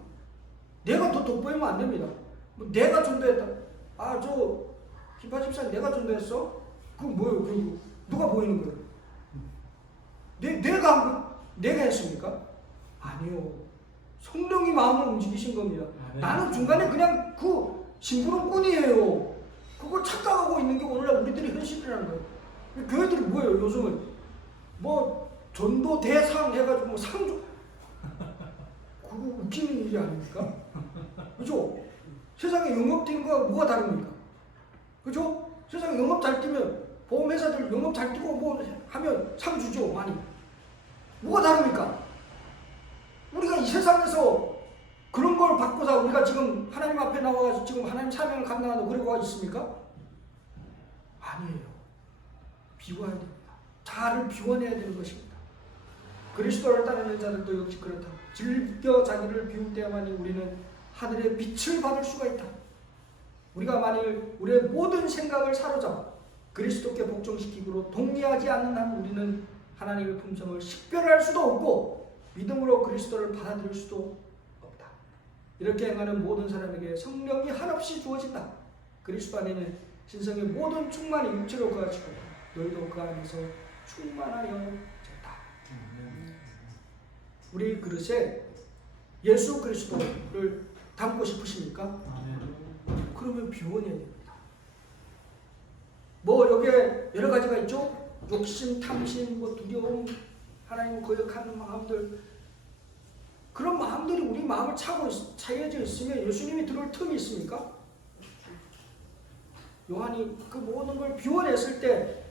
내가 더 돋보이면 안 됩니다. 뭐 내가 전도했다. 저 김파 집사님 내가 전도했어? 그건 뭐예요? 그리고 누가 보이는 거예요? 내가 한 거, 내가 했습니까? 아니요. 성령이 마음을 움직이신 겁니다. 네. 나는 중간에 그냥 그 심부름꾼이에요. 그걸 착각하고 있는 게 오늘날 우리들의 현실이라는 거예요. 교회들이 뭐예요? 요즘은 뭐 전도 대상 해가지고 뭐 상조 그거 웃기는 일이 아닙니까? 그죠? 세상에 영업 뛰는 거와 뭐가 다릅니까? 그죠? 세상에 영업 잘 뛰면 보험회사들 영업 잘 뛰고 뭐 하면 상 주죠 많이. 뭐가 다릅니까? 우리가 이 세상에서 그런 걸 받고서 우리가 지금 하나님 앞에 나와서 지금 하나님 사명을 감당하는 그러고 있습니까? 아니에요. 비워야 됩니다. 자아를 비워내야 되는 것입니다. 그리스도를 따르는 자들도 역시 그렇다. 즐겨 자기를 비울 때야만이 우리는 하늘의 빛을 받을 수가 있다. 우리가 만일 우리의 모든 생각을 사로잡아 그리스도께 복종시키기로 동의하지 않는 한 우리는 하나님의 품성을 식별할 수도 없고 믿음으로 그리스도를 받아들일 수도 없다. 이렇게 행하는 모든 사람에게 성령이 한없이 주어진다. 그리스도 안에는 신성의 모든 충만이 육체로 거하시고 너희도 그 안에서 충만하여졌다. 우리 그릇에 예수 그리스도를 담고 싶으십니까? 아멘. 그러면 비워내야 됩니다. 뭐 여기에 여러 가지가 있죠? 욕심, 탐심, 뭐 두려움, 하나님을 거역하는 마음들, 그런 마음들이 우리 마음을 차여져 있으면 예수님이 들어올 틈이 있습니까? 요한이 그 모든 걸 비워냈을 때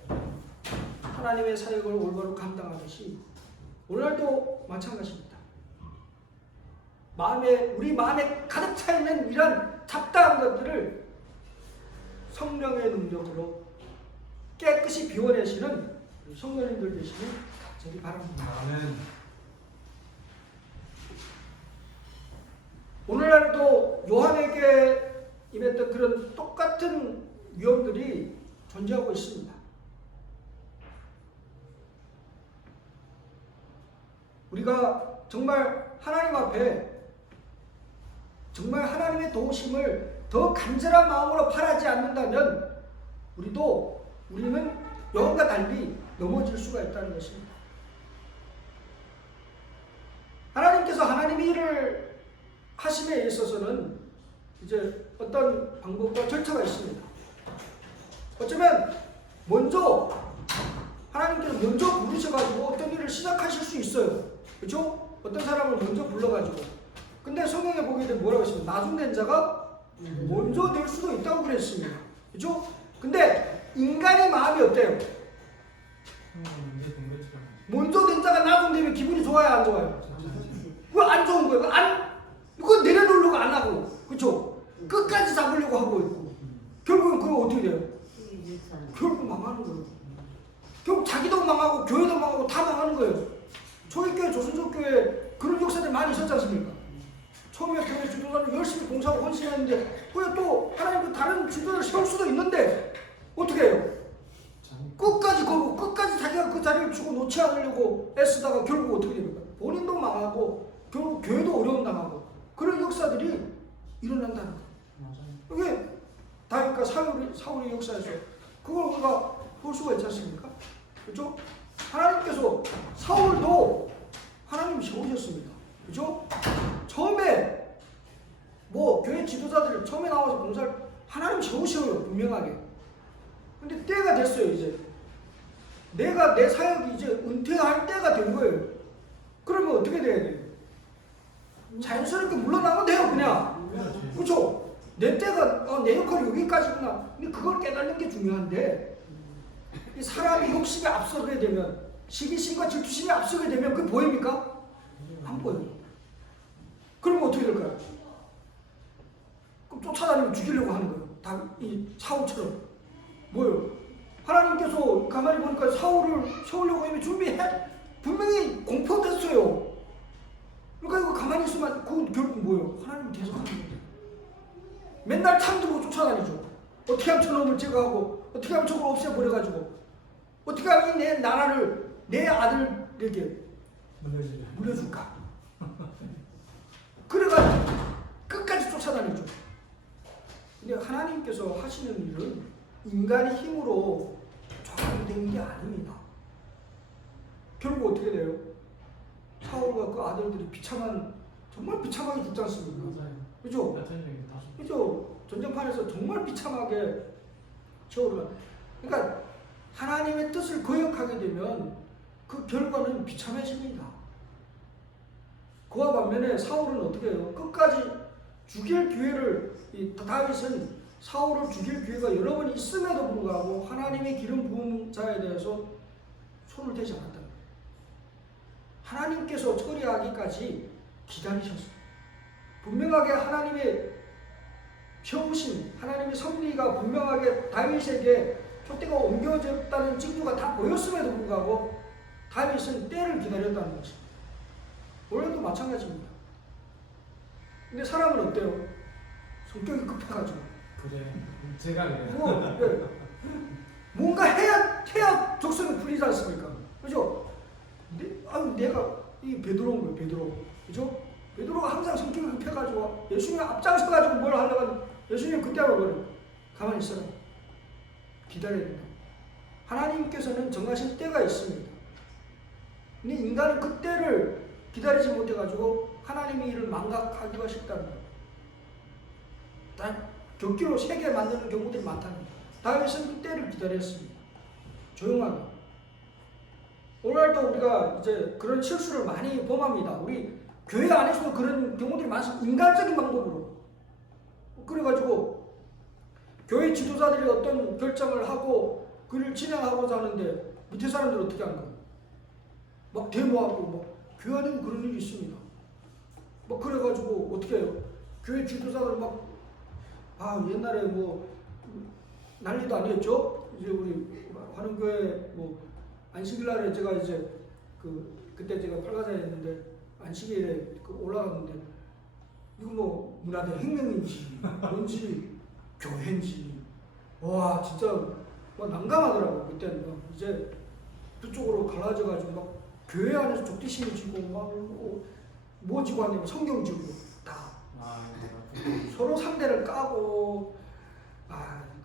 하나님의 사역을 올바로 감당하듯이 오늘도 마찬가지입니다. 우리 마음에 가득 차 있는 이런 잡다한 것들을 성령의 능력으로 깨끗이 비워내시는 성도님들 되시길 저기 바랍니다. 아멘. 오늘날도 요한에게 임했던 그런 똑같은 위험들이 존재하고 있습니다. 우리가 정말 하나님 앞에 정말 하나님의 도우심을 더 간절한 마음으로 바라지 않는다면 우리는 요한과 달리 넘어질 수가 있다는 것입니다. 하나님께서 하나님의 일을 하심에 있어서는 이제 어떤 방법과 절차가 있습니다. 어쩌면 하나님께서 먼저 부르셔가지고 어떤 일을 시작하실 수 있어요. 그렇죠? 어떤 사람을 먼저 불러가지고. 근데 성경에 보게 되면 뭐라고 했습니까? 나중된 자가 먼저 될 수도 있다고 그랬습니다. 그렇죠? 근데 인간의 마음이 어때요? 먼저 된 자가 나중되면 기분이 좋아요, 안 좋아요? 그거 안 좋은 거예요. 이거 내려놓으려고 안 하고, 그렇죠? 끝까지 잡으려고 하고 있고, 결국은 그거 어떻게 돼요? 결국 망하는 거예요. 결국 자기도 망하고 교회도 망하고 다 망하는 거예요. 초대교회, 조선족교회 그런 역사들 많이 있었지 않습니까? 처음에 교회 지도자를 열심히 봉사하고 헌신했는데 그게 또 하나님 다른 지도자를 세울 수도 있는데 어떻게 해요? 끝까지 걸고 끝까지 자기가 그 자리를 주고 놓지 않으려고 애쓰다가 결국 어떻게 됩니까? 본인도 망하고 결국 교회도 어려움 당하고 그런 역사들이 일어난다는 거예요. 이게 다윗과 사울의 역사에서 그걸 우리가 볼 수가 있지 않습니까? 그렇죠? 하나님께서 사울도 하나님이 세우셨습니다. 그렇죠? 처음에 교회 지도자들을 처음에 나와서 봉사를 하나님 세우셔요, 분명하게. 근데 때가 됐어요. 이제 내가 내 사역이 이제 은퇴할 때가 된 거예요. 그러면 어떻게 돼야 돼요? 자연스럽게 물러나면 돼요, 그냥. 그렇죠? 내 때가 내 역할이 여기까지구나. 근데 그걸 깨닫는 게 중요한데 이 사람이 욕심에 앞서게 되면 시기심과 질투심이 앞서게 되면 그게 보입니까? 안 보여요. 그러면 어떻게 될까요? 그럼 쫓아다니면 죽이려고 하는 거예요. 이 사울처럼. 뭐예요? 하나님께서 가만히 보니까 사울을 세우려고 이미 분명히 공포됐어요. 그러니까 이거 가만히 있으면 그건 결국 뭐예요? 하나님 대적하는 거예요. 맨날 참들고 쫓아다니죠. 어떻게 하면 저놈을 제거하고 어떻게 하면 저걸 없애버려가지고 어떻게 하면 내 나라를 내 아들에게 물려줄까? 그래가지고 끝까지 쫓아다니죠. 근데 하나님께서 하시는 일은 인간의 힘으로 조작되는 게 아닙니다. 결국 어떻게 돼요? 사울과 그 아들들이 정말 비참하게 죽지 않습니까? 그죠? 그죠? 전쟁판에서 정말 비참하게 세월을. 그러니까 하나님의 뜻을 거역하게 되면 그 결과는 비참해집니다. 그와 반면에 사울은 어떻게 해요? 끝까지 죽일 기회를, 다윗은 사울을 죽일 기회가 여러 번 있음에도 불구하고 하나님의 기름 부은 자에 대해서 손을 대지 않았다. 하나님께서 처리하기까지 기다리셨어요. 분명하게 하나님의 세우심, 하나님의 섭리가 분명하게 다윗에게 촛대가 옮겨졌다는 징조가 다 보였음에도 불구하고 다윗은 때를 기다렸다는 것입니다. 오늘도 마찬가지입니다. 근데 사람은 어때요? 성격이 급해가지고 그래. 제가 그래요. 뭐, 네. 뭔가 해야 적성이 풀리지 않습니까? 그죠? 내가 이 베드로인 거예요, 베드로. 그죠? 베드로가 항상 성격이 급해가지고 예수님이 앞장서가지고 뭘 하려고 하는데 예수님 그때로 그래. 가만히 있어라. 기다려야 된다. 하나님께서는 정하신 때가 있습니다. 근데 인간은 그 때를 기다리지 못해가지고 하나님의 일을 망각하기가 쉽다는 거예요. 격기로 세게 만드는 경우들이 많다는 거예요. 다윗은 그 때를 기다렸습니다. 조용하게. 오늘날도 우리가 이제 그런 실수를 많이 범합니다. 우리 교회 안에서도 그런 경우들이 많습니다. 인간적인 방법으로. 그래가지고 교회 지도자들이 어떤 결정을 하고 그를 진행하고자 하는데 밑에 사람들 어떻게 하는 거예요? 막 데모하고 막 교회 안에는 그런 일이 있습니다. 막 그래가지고 어떻게 해요? 교회 지도자들 옛날에 뭐 난리도 아니었죠? 이제 우리 환웅교회 뭐 안식일날에 제가 이제 그때 제가 팔가자에 했는데 안식일에 올라갔는데 이거 뭐 문화대 혁명인지 뭔지 교회인지 와 진짜 막 난감하더라고요. 그때는 이제 그쪽으로 갈라져가지고 막 교회 안에서 족대심이 지고 막 뭐 지고 하냐면 성경 지고 다 서로 상대를 까고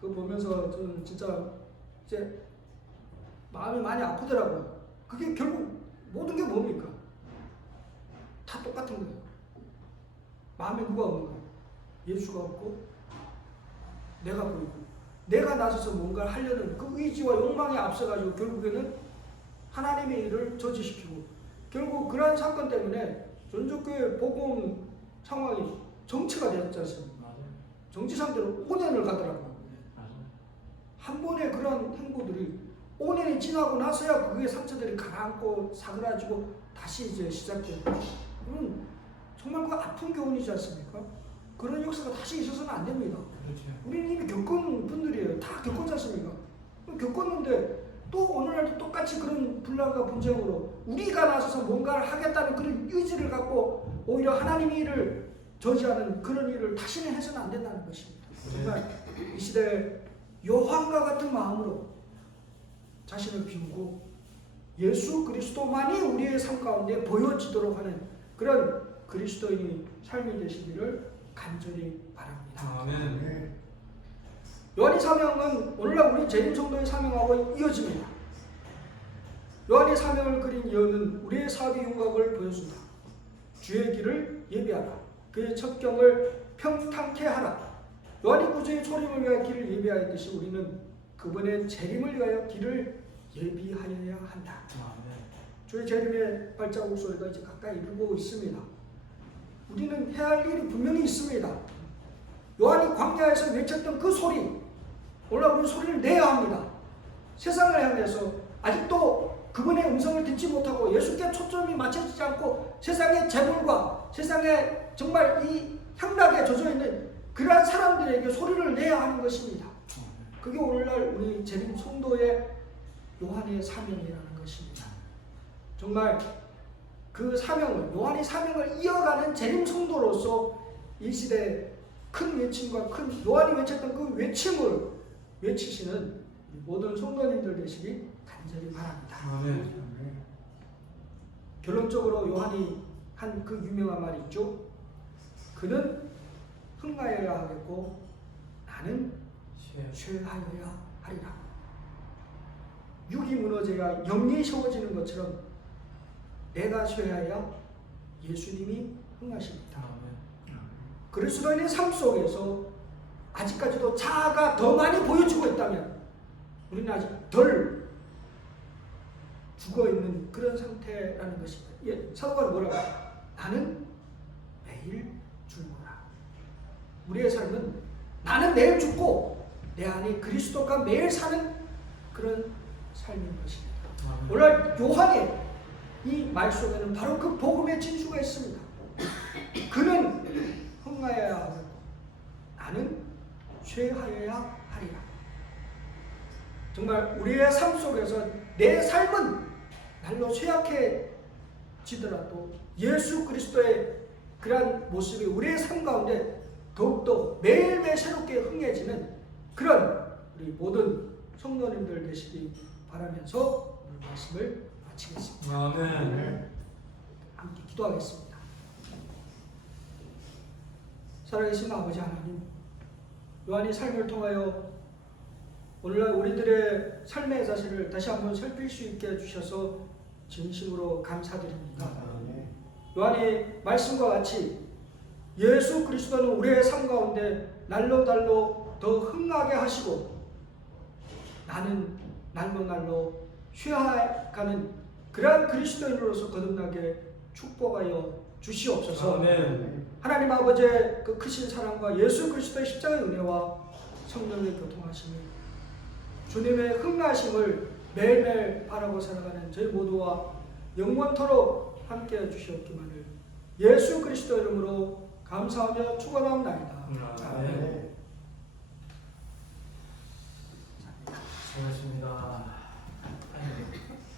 그거 보면서 저는 진짜 이제 마음이 많이 아프더라고요. 그게 결국 모든 게 뭡니까? 다 똑같은 거예요. 마음에 누가 없는 거예요? 예수가 없고 내가 보이고 내가 나서서 뭔가를 하려는 그 의지와 욕망에 앞서가지고 결국에는 하나님의 일을 저지시키고 결국 그러한 사건 때문에 전적교회 복음 상황이 정치가 되었지 않습니까? 정치 상대로 5년을 가더라고요. 한 번의 그런 행보들이 5년이 지나고 나서야 그게 상처들이 가라앉고 사그라지고 다시 이제 시작돼요. 그럼 정말 그 아픈 교훈이지 않습니까? 그런 역사가 다시 있어서는 안 됩니다. 그렇죠. 우리는 이미 겪은 분들이에요. 다 겪었지 않습니까? 겪었는데 또 오늘날도 똑같이 그런 분란과 분쟁으로 우리가 나서서 뭔가를 하겠다는 그런 의지를 갖고 오히려 하나님의 일을 저지하는 그런 일을 다시는 해서는 안 된다는 것입니다. 정말 이 시대에 요한과 같은 마음으로 자신을 비우고 예수 그리스도만이 우리의 삶 가운데 보여지도록 하는 그런 그리스도인의 삶이 되시기를 간절히 바랍니다. 아멘. 요한의 사명은 오늘날 우리 재림 성도의 사명하고 이어집니다. 요한의 사명을 그린 예언은 우리의 사업의 윤곽을 보여준다. 주의 길을 예비하라. 그의 첩경을 평탄케 하라. 요한이 구주의 초림을 위하여 길을 예비하였듯이 우리는 그분의 재림을 위하여 길을 예비하여야 한다. 주의 재림의 발자국 소리가 이제 가까이 이르고 있습니다. 우리는 해야 할 일이 분명히 있습니다. 요한이 광야에서 외쳤던 그 소리, 오늘 우리 소리를 내야 합니다. 세상을 향해서 아직도 그분의 음성을 듣지 못하고 예수께 초점이 맞춰지지 않고 세상의 재물과 세상의 정말 이 향락에 젖어 있는 그러한 사람들에게 소리를 내야 하는 것입니다. 그게 오늘날 우리 재림 성도의 요한의 사명이라는 것입니다. 정말 그 사명을, 요한의 사명을 이어가는 재림 성도로서 이 시대에 큰 외침과 큰 요한이 외쳤던 그 외침을 외치시는 모든 성도님들 되시기 간절히 바랍니다. 아멘. 결론적으로 요한이 한 그 유명한 말이 있죠. 그는 흥하여야 하겠고 나는 쇠하여야 하리라. 육이 무너져야 영이 세워지는 것처럼 내가 쇠하여 예수님이 흥하십니다. 그리스도인의 삶 속에서 아직까지도 자아가 더 많이 보여지고 있다면 우리는 아직 덜 죽어있는 그런 상태라는 것입니다. 사도가 뭐라고? 나는 매일 죽노라. 우리의 삶은 나는 매일 죽고 내 안에 그리스도가 매일 사는 그런 삶인 것입니다. 오늘 요한의 이 말 속에는 바로 그 복음의 진수가 있습니다. 그는 흥하여야 하고 나는 쇠하여야 하리라. 정말 우리의 삶 속에서 내 삶은 날로 쇠약해지더라도 예수 그리스도의 그러한 모습이 우리의 삶 가운데 더욱더 매일매일 새롭게 흥해지는 그런 우리 모든 성도님들 되시기 바라면서 오늘 말씀을 마치겠습니다. 아멘. 함께 기도하겠습니다. 살아계신 아버지 하나님, 요한의 삶을 통하여 오늘날 우리들의 삶의 자세를 다시 한번 살필 수 있게 해주셔서 진심으로 감사드립니다. 요한의 말씀과 같이 예수 그리스도는 우리의 삶 가운데 날로 날로 더 흥하게 하시고 나는 날로 날로 쉬어가는 그러한 그리스도인으로서 거듭나게 축복하여 주시옵소서. 아멘. 하나님 아버지의 그 크신 사랑과 예수 그리스도의 십자가의 은혜와 성령의 교통하심을 주님의 흥하심을 매일매일 바라고 살아가는 저희 모두와 영원토록 함께해 주시옵기만을 예수 그리스도 이름으로 감사하며 축원하옵나이다. 아멘. 수고하셨습니다. 아멘.